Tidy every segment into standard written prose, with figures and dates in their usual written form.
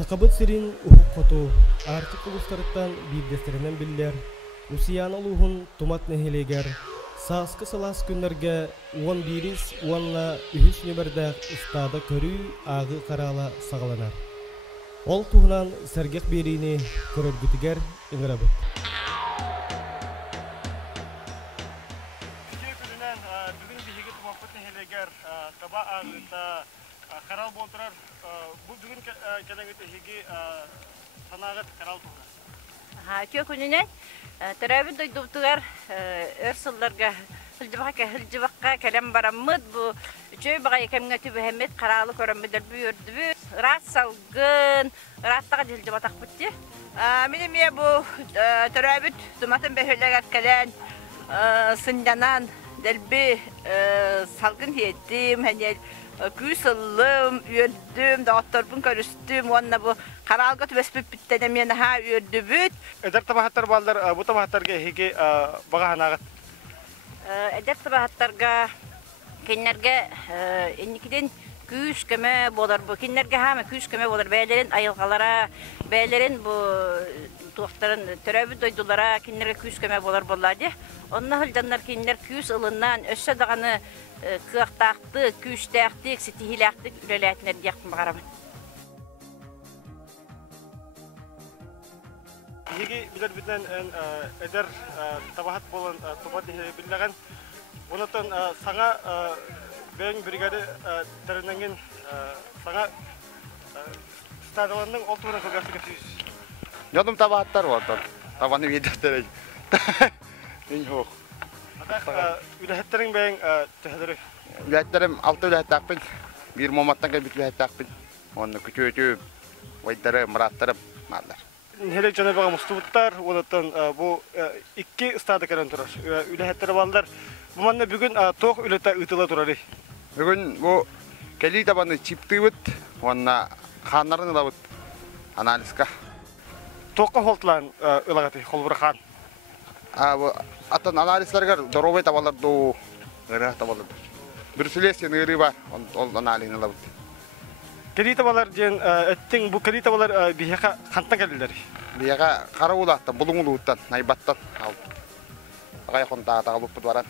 Sakabıt sirin uhuk kotu, artık uluslarıttan bilgesterinden biller, Usiyan oluhun tumat neheleger, Saskı salas günlerge 11 uanla ühüs nöberde istada körü ağı karala sağlanar. Ol tuğunan sergek birini körörgütüger ıngırabıt. Gününden bugün bir higi tumakpıt neheleger taba ağırda karal boldurar. Bu bugün kelengete higi sanağıt karal tuğra. Kökününen terabit doyduktular örsüllerge hılcıvakka kalem baramıd bu üçöy bağa kemge tübehemet karalı körömüdür büyürdü. Rahat salgın, rahattağa hılcıvatak bitti. Benim ya bu terabit tumatın behöleger kalen sındanan delbi salgın ettim hani küsüllüm, üyürdüm, doktorbun körüstüm, onunla bu karalga tübespip bittenem yana ha üyürdübüt. Eder tabahatlar ballar bu tabahatlarga higi bağa hanağıt. Eder tabahatlarga kenlerge ennikiden küs keme bolar bu. Kenlerge hama küs keme bolar. Beylerin ayılgalara, beylerin bu tuğakların töröbü doydulara kenlerge küs keme bolar bolardı. Onunla hılcanlar kenler küs ılından össe dağını kıqtaktı, küstəktik, sitihiləktik, üreləyətlər deyəqtim bağıramın. Higi bilir biten eder tabahat bolan tubat bilegen. Ondan sana ben brigade terengin sana stadionun oltuğuna kılgası getiriyoruz. Yodum tabahatlar var da. Tabanı yedirterek. yok. Ülehetlerin ben tehederi. Ületlerim altı ület takpın. Bir momattan gelip ület takpın. Onu küçüğü, vaydarı, muratları mallar. Hele Cenab-ı Mustafa'lar, ondan bu iki stada kelen durar. Ülehetleri ballar. Bu manna bugün toğ ülete ıtıla durarı. Bugün bu keli tabanı çiptiyut, ona kanların da analizka. Toğqa holtlan ılağıtı, holbur khan. Bu atan analizlerger dorobay tabalar do ıra tabalar. Brüsselesyen ıri var, ol analizini labut. Keli tabalar jen ettin bu keli tabalar bihaka kantan gelirler. Biyaga karawulahtan, bulunguluttan, naybattan al. Agay konta tagalup varan.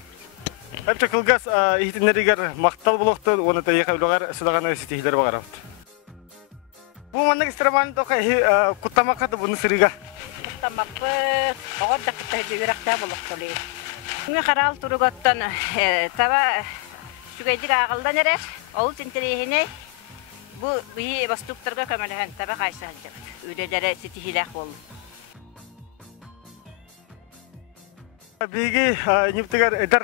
Hep çakılgas ihtinleriger maktal buluktu, onu da yakavlugar sudagana sitihler bagarabut. Bu mannak istiraman toka kutamakata bunu siriga. Kuttamapı, oğur da kutta yürekte buluk toluyum. Şimdi karal turugottan taba şügeydik ağıldan erer, oğul sintirihine bu iyi bastuklarga kömelihen taba kaysa halcak. Ülelere sitihilek bolu. Bigi niptigar eder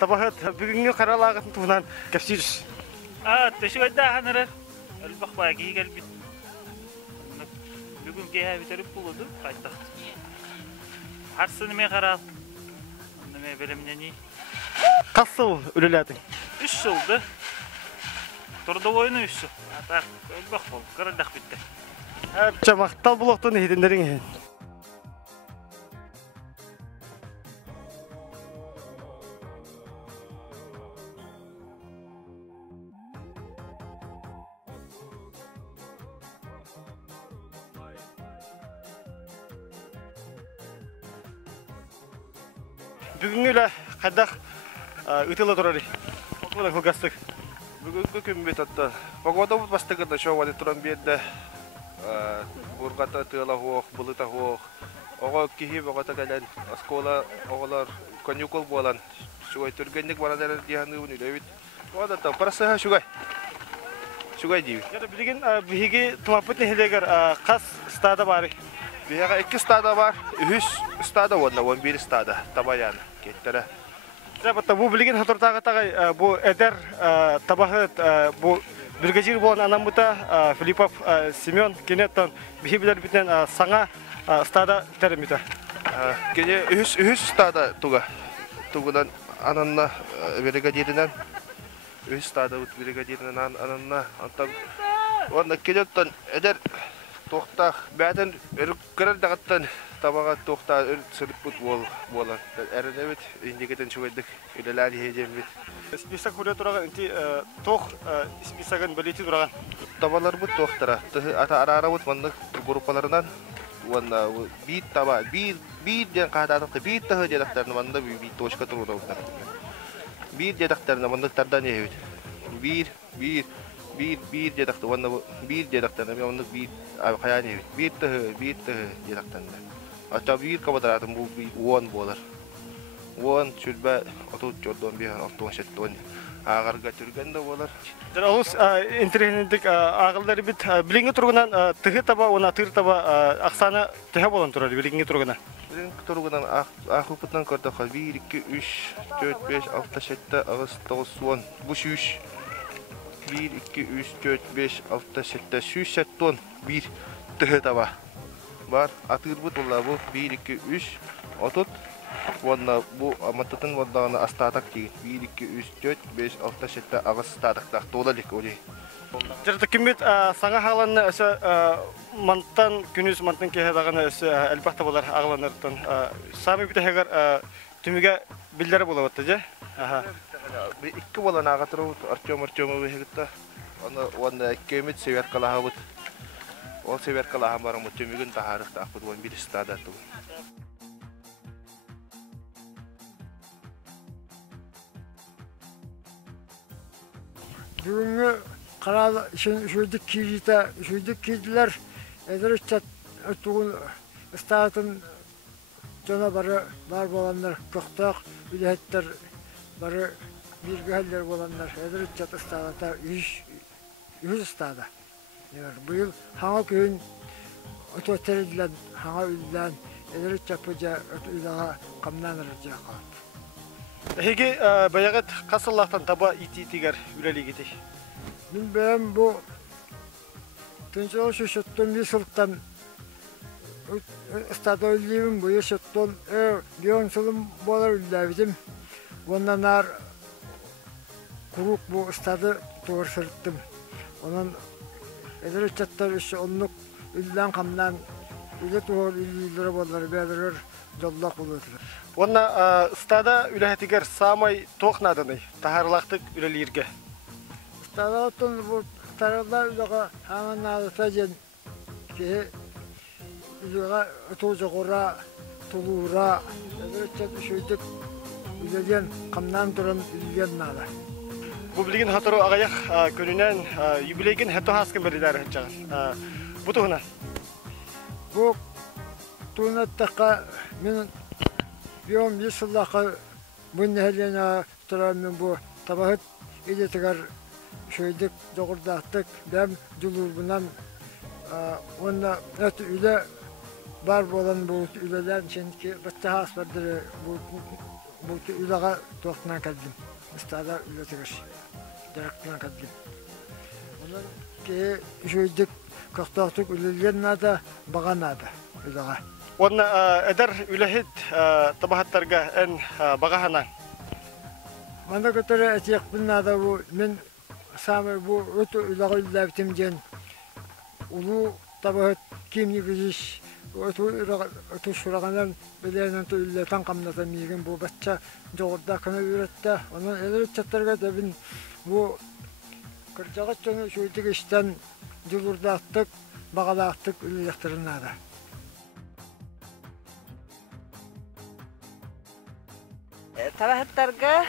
tabahat bugünkü karal ağıtın tuğunan kapsiyüz. Teşekkür ederim. Elbak bagi gelbit. Bugün gehe bitirip buludu, kaytak. Harsını me karal. Onu me belemneni. Kasıl üleletin. 3 yıldı. Turda oyunu 3 yıl. Atak elbak bol, kırıldak bitti. Hep maktal buluktu ihtinlerin. Bugünküyle kadar ıtıla durarı. Okudan kılgastık. Бүгүнкү күн бит атта. Погода бут бастыгында шоуады туран биэдде бургата тыла хуох, булыта хуох. Ого кихи богата кален оскола оголар конюкол болан. Шугай түргенник бара дер дияны уни левит. Ода та параса шугай. Шугай диби. Ya da bilgin bihi tuapıt nehleger kas stada bari. Бияга 2 стада бар, 3 стада 원на 11 стада табаян кеттере. Zaten bu bilgin hatırtağı tağay bu eder tabahıt bu Brigadier bu anamuta Filipov Semyon Keneton bihi bilir biten sana stada terimita. Gene 3 стада туга. Тугудан ананна бригадиринен 3 стада бригадиринен ананна антам. Онда келеттен эдер Tohta bäten erkkärer daqattan tabaga tohta sırput bolar. Erenebet indiketen şueddik ilerleri hejemit. Список хуре тураган инти тох списогын билети тураган. Tabalar bu tohtara. Ata ara bu mandık gruplarından wanda bir taba bir den qahdatık bir tahı jedaktarını manda bir toşka turura utar. Bir jedaktarını mandık tardan yevit. Bir jedaktı wanda bir jedaktarını mandık bir kayani bir tahı jedaktarını. Ata bir kabadaratın bu won bolar. Won şülbe otu çordon bir altın şetton. Agarga türgende bolar. Janalus интернеттик агылдары бит билинге тургунан тыгы таба она тыр таба аксаны теhe болон турар билинге тургунан. Bizim turgudan ahuputdan korda 1 2 3 4 5 6 7 8 9 10 bu 3 1 2 3 4 5 6 7 3 ton bir tıhı taba var atır bu tulla bu 1 2 3 otut Ванна бу амататын вандаганы астатак деген 1 2 3 4 5 6 7 агыс статактак толалык оли. Жерде кимет саңа халанны өсө мантан күнүс мантан кеһедаганы өсө албатта болар агланыртын. Сами бите хагар түмүгө билдери болуп атты же. Аха. Икки болан агатырып Артём бехетта. Аны ванда кемет северкала бут. Ол северкала барам түмүгүн тахарыкта акыр вон бир стадаты. Бүгүнгү карал шүйдүк кийдилер эдерчат тугун статын жана бар боландар токток үлеттер бары биргелер боландар эдерчат стата 100 стада. Быйыл хаңа күн ототердилен хаңа үлден эдерчат пужа үлага камнан ржака. Heге баягат касыллактан таба ити-тигер үлелигити. Мен бем бу тынчыл шөттөн бисылтан стадойлим бу шөттөн бионсулум болар үлдәбидим. Оннанар курук бу стады туурсырттым. Онан эдерчаттар иш оннук үлдән камнан үле туор үлдәре болар бәдерер жоллак болот. Онна стада үләһетигер самай тохнадыны тахарлактык үлелирге. Стадатын бу таралар үлега ханнады сажен ке үлега тожогора тулура эдерчат шүйдүк үлеген камнан туран үлген нада. Бу билген хатыры агаяк көнүнөн юбилейген хатта хаскын берилер чагын. Бу тугна. Бу тунаттака мен Бьем бисыллака буннелена турамын бу табахыт идетигер шөйдүк догурдаттык бем жулубунан онна өт үле бар болан бу үлелер ченки баттахас бардыр бу үлага токтуна калдым. Стада үлетигер директна калдым. Онан ке шөйдүк коктоктук үлелер нада баганада үлага. Онна эдер үләһит табахаттарга эн багахана. Манда көтөрө этек бинада бу мен самы бу өтө үләгә үлдәптем ден. Улу табахат кимни гыш өтө шурагандан беләнен үлләтән камната миген бу бачча жогорда кына үрәттә. Аны элерчәттәргә дәбин бу кырҗага чөне шуйдык иштән җулурдаттык, багалаттык үлләхтернәдә. Табахаттарга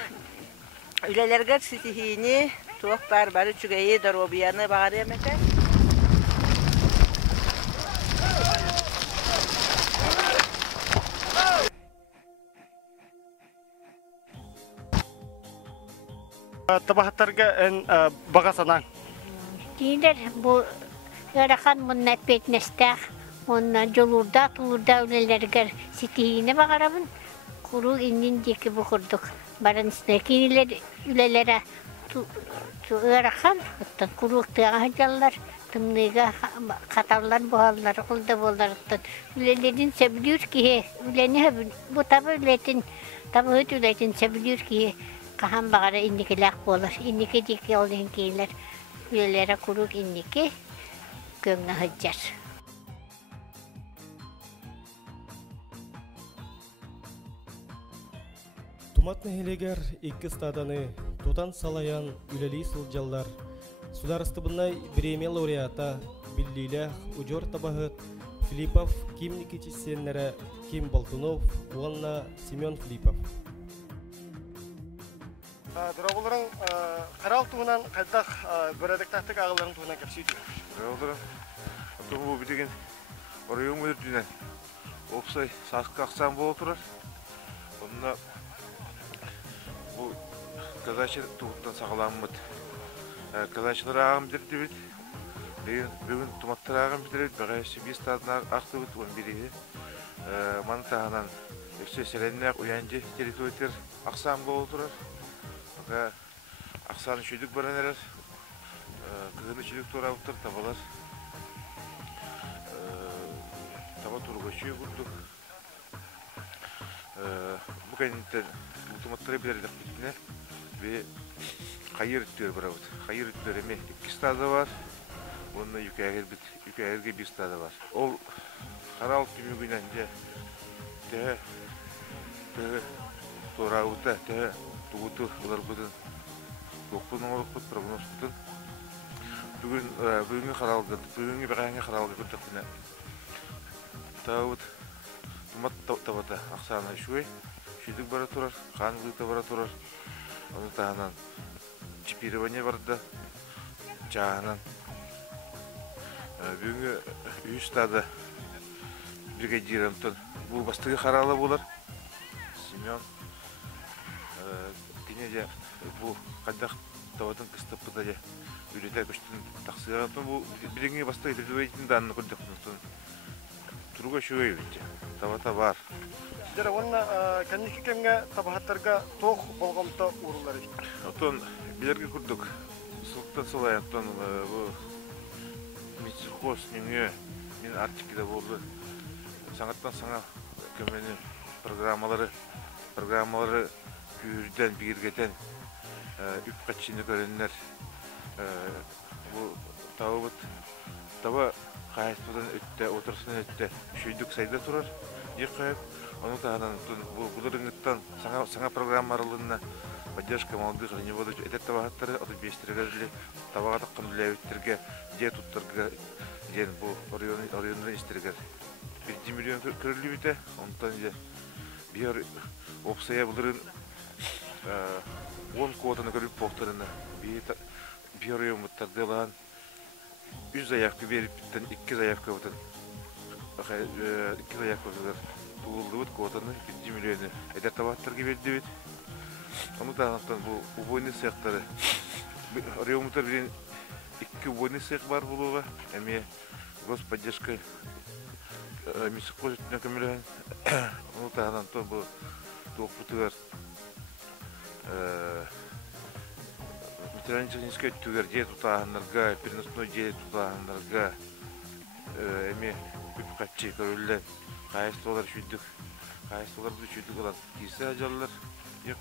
үлелерге ситихини туактар бары чүгәйе даробияны багар эмете. Табахаттарга эн багасанан. Дилер бу ярахан мунна петнестах, мунна жолурда тулурда үлелерге ситихини багарабын. Куру иннин деки бухурдук. Баран снекинилер үлелере туырахан, оттан курук тыга жаллар, тымныга катарлар бухаллар, кулда болларыттан. Үлелерин сөбүлүр кие, үлени бу табы үлетин, табы өт үлетин сөбүлүр кие, кахан багара инникелак болар. Иннике деки олден кейлер, үлелере курук иннике көңна хыджар. Тумат нехелегер икки стаданы тутан салаян үлели сылжаллар. Сударыстыбынай премия лауреата Биллилях Ужор Табахыт Филиппов Ким Никитичсеннері Ким Болтунов, Уанна Семен Филиппов. Дұрабылырың қарал туынан қайдақ бөрәдік тақтық ағыларын туынан кәпсейді. Дұрабылырың бұл бітеген орайың өдірдінен опсай сасқы ақсан бол тұрар. Онына бұл казачыр туғыттан сағаламын. Казачылар ағым бітірді бет. Бүгін туматтар ағым бітірді. Бағайсы бес тадына ақты бет. Он береге. Маны тағынан өксе сәләніне ұянды территориятер ақсан бол тұрар. Ақсаны шүйдік баран әрер. Кығыны шүйдік тұра ұқтыр табалар. Таба тұрға шүйі құрдық. Бұл кәнеттен ұлтыматтары білердік бітіне. Бе қайыр үттері бар ауыд. Қайыр үттері ме 2 стада бар. Онына үкі әгерге 1 стада бар. Ол қаралық күмігінен де тұра ұта, туғыты олар бұдын оқпының олық бұд, прогноз бұдын. Бүгінгі қаралғын, бүгінгі бағаңғы қаралғы күртіқпіне. Тауыд тұмат табата ақсаны үшуей, шүйдік бара тұрар, қанғылықта бара тұрар. Оны тағынан чипирование барды, жағынан. Бүгінгі 3 стады бригадирымтын. Бұл бастығы қаралы болар. Семен. Кенеде бұл қайдақ таватын кыстапыда де үйретер көштін тақсығатын. Бұл біліңге бастығы еділдейтін данны көрдіқтін. Тұруға шөй өйтті. Тавата бар. Сіздері онына кәнекі кемге табахаттарға тоқ болғамта ұрылары. Отын білерге күрдік. Сылықтан солай. Отын Митсихоз немге мен артикіде болды. Саңаттан саңа көмені программалары күйірден, бігіргеден үп қатшыны көрінлер. Бұл тауы таба қайыстыдан өтті, отырсынан өтті, шүйдік сайда тұрар, ек қайып. Оны тағынан бұлырыңыттан саңа программарылығына поддержка молодых раневодов этет табағаттары оты бестіргерлі табаға таққан үләуеттерге де тұттырға ден бұл орионлы істергер. 1 миллион көрілі біті, онтан де бір опсая бұлырын 10 квотаны көріп боқтарына бір орион бұттарды лаған 3 заявка беріп біттен 2 заявка бұтын 2 заявка бұтын туылды бұт квотаны 1 миллионы әдер табағаттарға берді бет. Оны тағынақтан бұл убойный саяқтары. Орионлар бірін 2 убойный саяқ бар болуға. Әме господдержка Мисыққоз үттіне көмілген. Оны тағынақтан бұл тоқпытығар ветеранический өттігер де тұтағанларға, переносной де тұтағанларға әме үп қатшы көрілі қайыстылар шүйдік. Қайыстылар бұл шүйдік олар кейсі ажалылар. Ек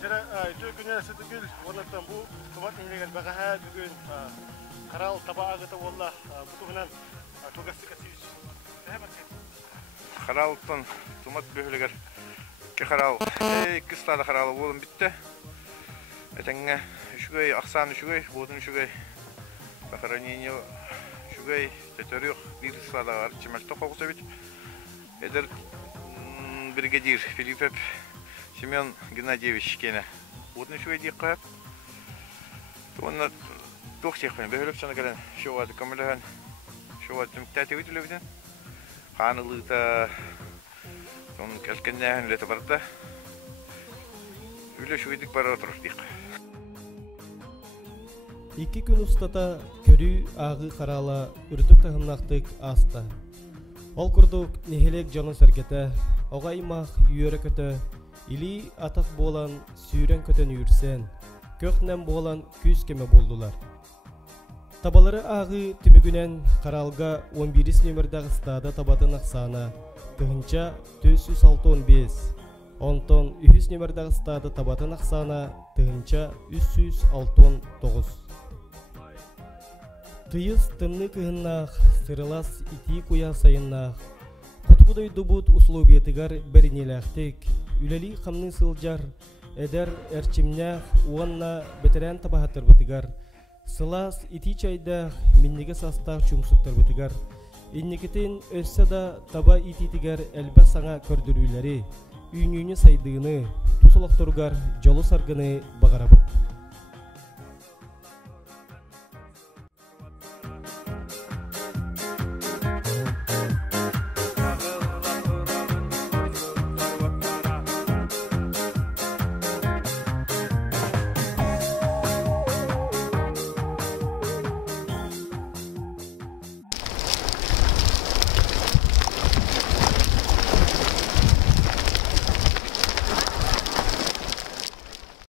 Жара төкүнө сытыгыл онотон бу тумат нелеген багаха бүгүн карал таба агыта болла бутугунан тугастыка сүйүс. Қаралықтан тумат бөлігер ке қарал. Кыстада қаралы болым бітті. Әтәңе үшігей, ақсан үшігей, болдың үшігей. Сохранение шугай тетерёх бирсалар чемальто хогусович. Эдер бригадир Филиппов Семен Геннадьевич кене. Вот ничего дикая. Он тохсехен беглеп чанаган шуад камлаган шуад тәте үтүлөбүдөн. Ханылыта он калканнан лете барда. Үлө шуйдик бара турдык. Икки күн устата көрүү агы карала үртүк тагыннактык аста. Ол курдук нехелек жонун сергете, огаймах үйөрөкөтө, или атак болан сүйрен көтөн үйрсен, көкнен болан күз кеме болдулар. Табалары агы түмүгүнен каралга 11 номердагы стада табатын аксана тыгынча 415, онтон 3 номердагы стада табатын аксана тыгынча 369. Тыйыз тымны кыһыннаах, сырылас ити куя сайыннаах, кутубудой дубут условиятыгар беринелэхтик, үлели хамны сылжар, эдер эрчимнях уанна бетерен табахаттар бытыгар, сылас ити чайдах миннеге састах чумсуктар бытыгар, инникетин өссө да таба ититигер элбе саңа көрдүрүүлери, үйнүүнү сайдыыны, тусолоктургар жолу саргыны багарабыт.